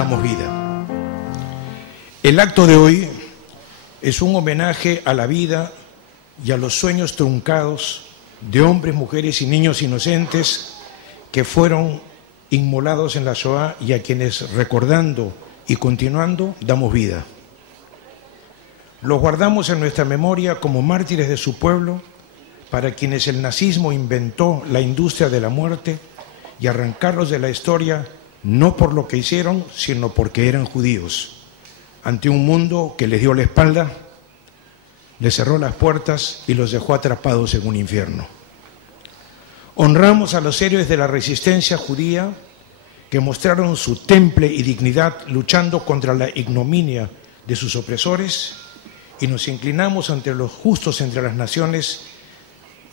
damos vida. El acto de hoy es un homenaje a la vida y a los sueños truncados de hombres, mujeres y niños inocentes que fueron inmolados en la Shoah y a quienes, recordando y continuando, damos vida. Los guardamos en nuestra memoria como mártires de su pueblo, para quienes el nazismo inventó la industria de la muerte y arrancarlos de la historia no por lo que hicieron, sino porque eran judíos, ante un mundo que les dio la espalda, les cerró las puertas y los dejó atrapados en un infierno. Honramos a los héroes de la resistencia judía que mostraron su temple y dignidad luchando contra la ignominia de sus opresores, y nos inclinamos ante los justos entre las naciones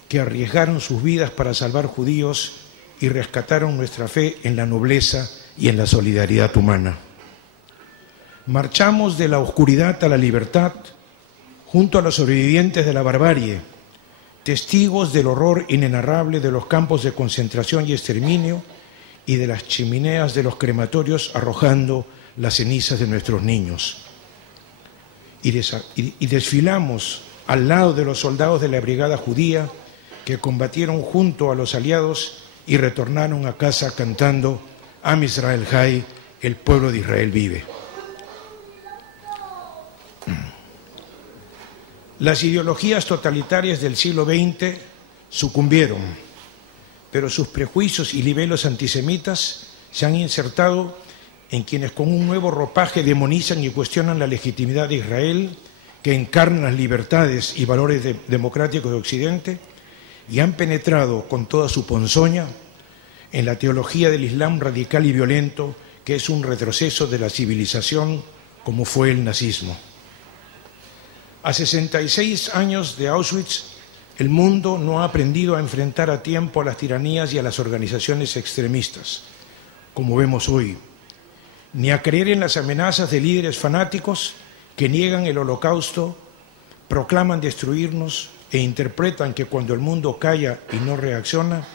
que arriesgaron sus vidas para salvar judíos y rescataron nuestra fe en la nobleza y en la solidaridad humana. Marchamos de la oscuridad a la libertad junto a los sobrevivientes de la barbarie, testigos del horror inenarrable de los campos de concentración y exterminio y de las chimeneas de los crematorios arrojando las cenizas de nuestros niños. Y desfilamos al lado de los soldados de la brigada judía que combatieron junto a los aliados y retornaron a casa cantando Am Israel Hay, el pueblo de Israel vive. Las ideologías totalitarias del siglo XX sucumbieron, pero sus prejuicios y libelos antisemitas se han insertado en quienes con un nuevo ropaje demonizan y cuestionan la legitimidad de Israel, que encarnan las libertades y valores democráticos de Occidente, y han penetrado con toda su ponzoña en la teología del Islam radical y violento, que es un retroceso de la civilización como fue el nazismo. A 66 años de Auschwitz, el mundo no ha aprendido a enfrentar a tiempo a las tiranías y a las organizaciones extremistas, como vemos hoy, ni a creer en las amenazas de líderes fanáticos que niegan el holocausto, proclaman destruirnos e interpretan que cuando el mundo calla y no reacciona,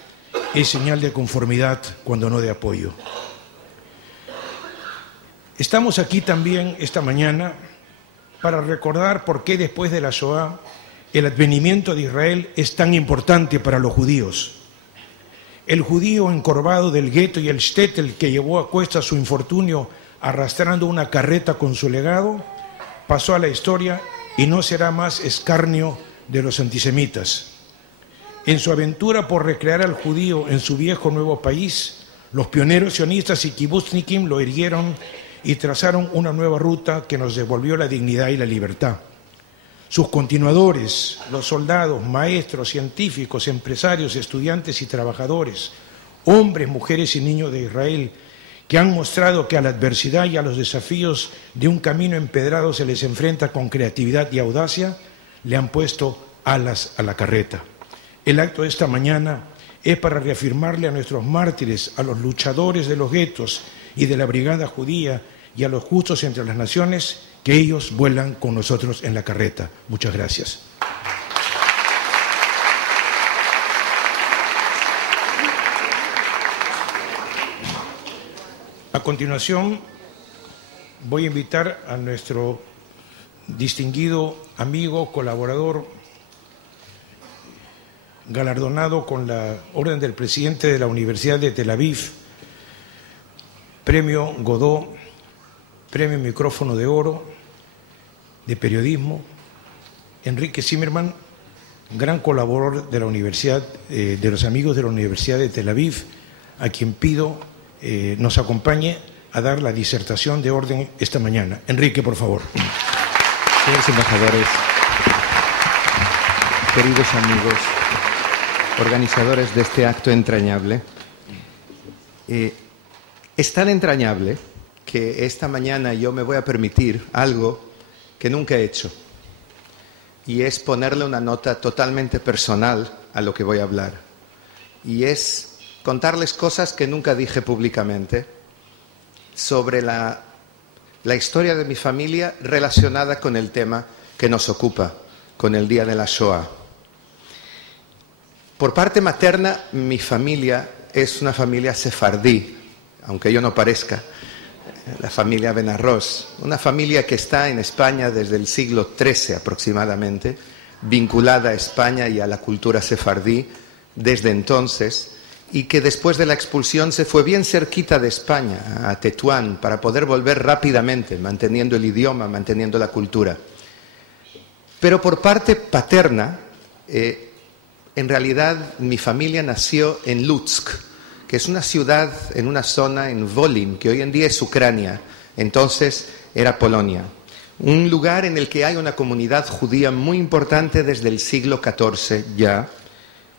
es señal de conformidad, cuando no de apoyo. Estamos aquí también esta mañana para recordar por qué después de la Shoah el advenimiento de Israel es tan importante para los judíos. El judío encorvado del gueto y el shtetl que llevó a cuestas su infortunio arrastrando una carreta con su legado, pasó a la historia y no será más escarnio de los antisemitas. En su aventura por recrear al judío en su viejo nuevo país, los pioneros sionistas y kibbuznikim lo erguieron y trazaron una nueva ruta que nos devolvió la dignidad y la libertad. Sus continuadores, los soldados, maestros, científicos, empresarios, estudiantes y trabajadores, hombres, mujeres y niños de Israel, que han mostrado que a la adversidad y a los desafíos de un camino empedrado se les enfrenta con creatividad y audacia, le han puesto alas a la carreta. El acto de esta mañana es para reafirmarle a nuestros mártires, a los luchadores de los guetos y de la brigada judía y a los justos entre las naciones, que ellos vuelan con nosotros en la carreta. Muchas gracias. A continuación, voy a invitar a nuestro distinguido amigo, colaborador, galardonado con la orden del presidente de la Universidad de Tel Aviv, Premio Godó, Premio Micrófono de Oro de Periodismo, Enrique Zimmerman, gran colaborador de la Universidad, de los amigos de la Universidad de Tel Aviv, a quien pido nos acompañe a dar la disertación de orden esta mañana. Enrique, por favor. Señores embajadores, queridos amigos, organizadores de este acto entrañable, es tan entrañable que esta mañana yo me voy a permitir algo que nunca he hecho, y es ponerle una nota totalmente personal a lo que voy a hablar, y es contarles cosas que nunca dije públicamente sobre la historia de mi familia relacionada con el tema que nos ocupa, con el día de la Shoah. Por parte materna, mi familia es una familia sefardí, aunque yo no parezca. la familia Benarrós, una familia que está en España desde el siglo XIII aproximadamente, vinculada a España y a la cultura sefardí desde entonces, y que después de la expulsión se fue bien cerquita de España, a Tetuán, para poder volver rápidamente, manteniendo el idioma, manteniendo la cultura. Pero por parte paterna, en realidad mi familia nació en Lutsk, que es una ciudad en una zona en Volyn, que hoy en día es Ucrania, entonces era Polonia. Un lugar en el que hay una comunidad judía muy importante desde el siglo XIV ya,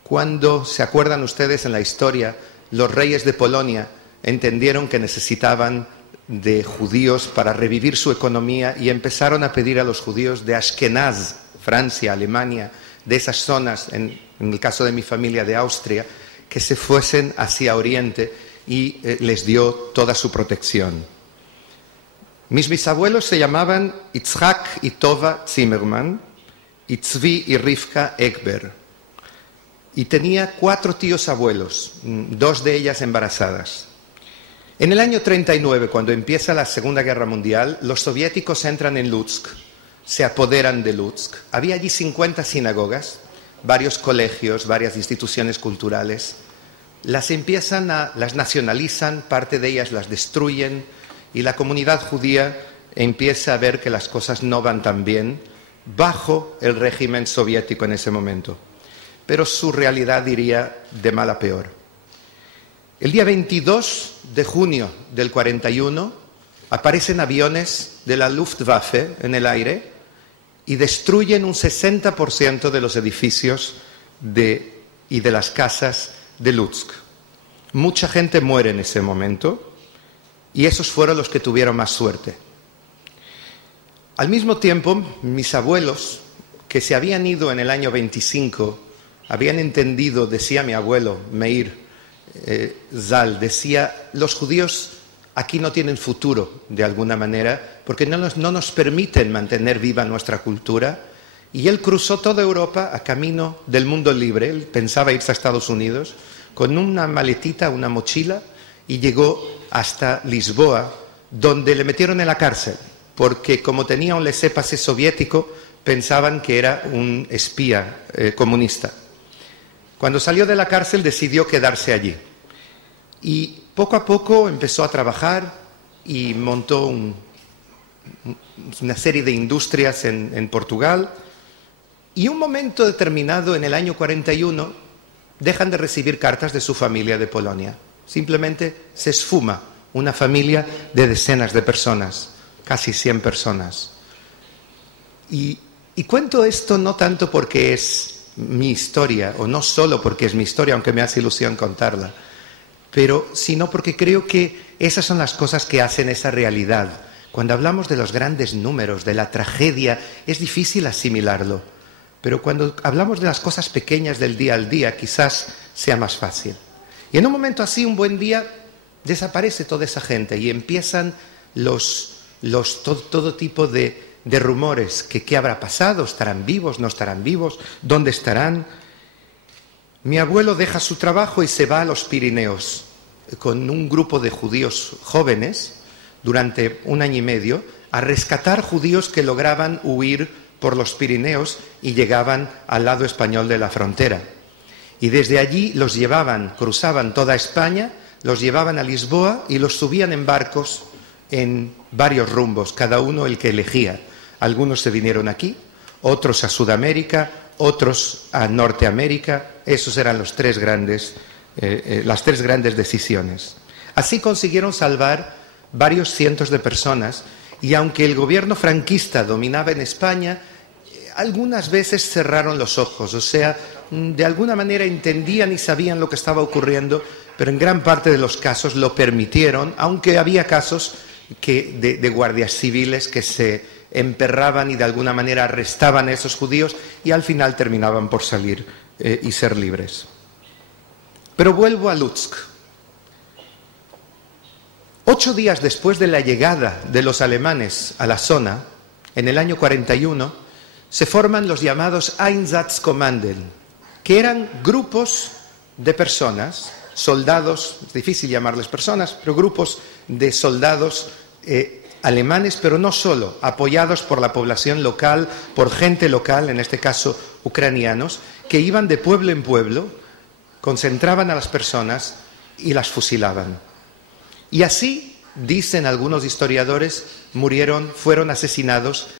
cuando, ¿se acuerdan ustedes en la historia? Los reyes de Polonia entendieron que necesitaban de judíos para revivir su economía y empezaron a pedir a los judíos de Ashkenaz, Francia, Alemania, de esas zonas, en el caso de mi familia de Austria, que se fuesen hacia Oriente y les dio toda su protección. Mis bisabuelos se llamaban Itzhak y Tova Zimmerman, y Tzvi y Rivka Ekber. Y tenía 4 tíos abuelos, 2 de ellas embarazadas. En el año 39, cuando empieza la Segunda Guerra Mundial, los soviéticos entran en Lutsk, se apoderan de Lutsk. Había allí 50 sinagogas, varios colegios, varias instituciones culturales. Las nacionalizan, parte de ellas las destruyen, y la comunidad judía empieza a ver que las cosas no van tan bien bajo el régimen soviético en ese momento. Pero su realidad iría de mal a peor. El día 22 de junio del 41 aparecen aviones de la Luftwaffe en el aire y destruyen un 60% de los edificios y de las casas de Lutsk. Mucha gente muere en ese momento y esos fueron los que tuvieron más suerte. Al mismo tiempo, mis abuelos, que se habían ido en el año 25, habían entendido, decía mi abuelo, Meir Zal, decía, los judíos aquí no tienen futuro, de alguna manera, porque no nos permiten mantener viva nuestra cultura. Y él cruzó toda Europa a camino del mundo libre. Él pensaba irse a Estados Unidos con una maletita, una mochila, y llegó hasta Lisboa, donde le metieron en la cárcel, porque como tenía un laissez-passer soviético, pensaban que era un espía comunista. Cuando salió de la cárcel decidió quedarse allí. Y poco a poco empezó a trabajar y montó una serie de industrias en Portugal. Y un momento determinado, en el año 41, dejan de recibir cartas de su familia de Polonia. Simplemente se esfuma una familia de decenas de personas, casi 100 personas. Y cuento esto no tanto porque es mi historia, o no solo porque es mi historia, aunque me hace ilusión contarla, pero sino porque creo que esas son las cosas que hacen esa realidad. Cuando hablamos de los grandes números, de la tragedia, es difícil asimilarlo, pero cuando hablamos de las cosas pequeñas del día al día, quizás sea más fácil. Y en un momento así, un buen día, desaparece toda esa gente y empiezan todo tipo de rumores, que qué habrá pasado, estarán vivos, no estarán vivos, dónde estarán. Mi abuelo deja su trabajo y se va a los Pirineos con un grupo de judíos jóvenes durante 1 año y medio a rescatar judíos que lograban huir por los Pirineos y llegaban al lado español de la frontera. Y desde allí los llevaban, cruzaban toda España, los llevaban a Lisboa y los subían en barcos en varios rumbos, cada uno el que elegía. Algunos se vinieron aquí, otros a Sudamérica, otros a Norteamérica. Esos eran las 3 grandes decisiones. Así consiguieron salvar varios cientos de personas y aunque el gobierno franquista dominaba en España, algunas veces cerraron los ojos, o sea, de alguna manera entendían y sabían lo que estaba ocurriendo, pero en gran parte de los casos lo permitieron, aunque había casos de guardias civiles que se emperraban y de alguna manera arrestaban a esos judíos y al final terminaban por salir y ser libres. Pero vuelvo a Lutsk. 8 días después de la llegada de los alemanes a la zona, en el año 41, se forman los llamados Einsatzkommanden, que eran grupos de personas, soldados, es difícil llamarles personas, pero grupos de soldados alemanes, pero no solo, apoyados por la población local, por gente local, en este caso ucranianos, que iban de pueblo en pueblo, concentraban a las personas y las fusilaban. Y así, dicen algunos historiadores, fueron asesinados